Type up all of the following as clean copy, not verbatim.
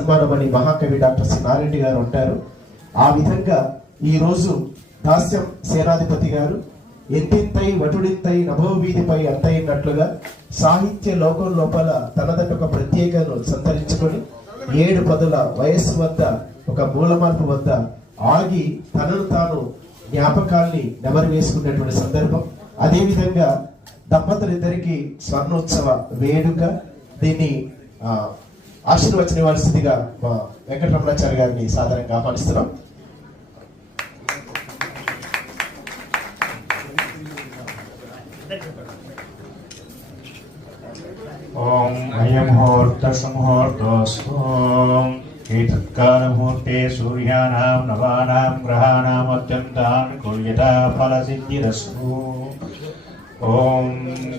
సన్మానమని మహాకవి doctor C Narayana గారు ఉంటారు. ఆ విధంగా ఈ రోజు దాస్యం సేనాధిపతి గారు ఎంతింతై వటుడింతై నభోవీధిపై అంతైనట్లుగా సాహిత్య లోకం లోపల తనదంటే ఒక ప్రత్యేకను సంతరించుకొని 7 పదుల వయస్సు వద్ద ఒక మూలమార్పు వద్ద ఆగి తనను తాను జ్ఞాపకాల్ని నెమరు వేసుకున్నటువంటి సందర్భం. అదేవిధంగా దంపతులిద్దరికి స్వర్ణోత్సవ వేడుక. దీన్ని ఆశీర్వచనివ్వాల్సిందిగా మా వెంకటరమణాచారి గారిని సాధారణంగా ఆహ్వానిస్తున్నాం. ఓం అయముహూర్త సుముహూర్తోస్తు ఏతత్కాలముహూర్తే సూర్యానాం నవానాం గ్రహాణాం అత్యంతానుకూల్యతా ఫలసిద్ధిరస్తు. ఓం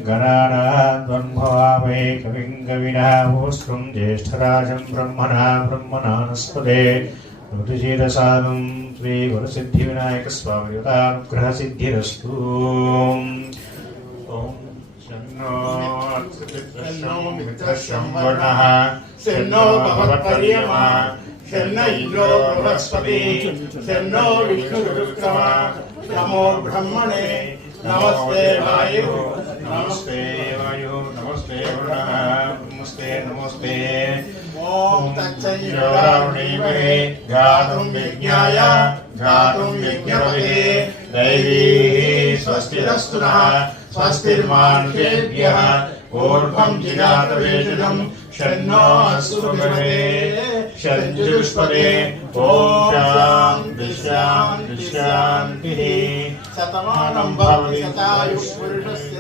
గణానాద్వన్భవామహే కవిం కవినామోస్త్రం జ్యేష్ఠరాజం బ్రహ్మణానస్పదే నృతిశీరసాదం శ్రీ వరసిద్ధి వినాయక స్వామి యుతానుగ్రహ సిద్ధిరస్తు. ఓం శన్నో భవత్పర్యమా శన్న ఇంద్రో బృహస్పతి శన్నో విష్ణురుక్రమా నమో బ్రహ్మణే నమస్తే వాయు నమస్తే వాయు నమస్తే వరుణః నమస్తే నమస్తే. ఓం తచ్చైరావణీమహే గాతుం యజ్ఞాయ గాతుం యజ్ఞపతే దైవీ స్వస్తిరస్తు నః స్వస్తిర్మానుషేభ్యః ఊర్ధ్వం జిగాతవేషణం షన్నో అస్తు షజ్జుష్పదే. ఓం శాంతి శాంతి శాంతిః. శతమానం భవతి శతాయుః పురుషస్య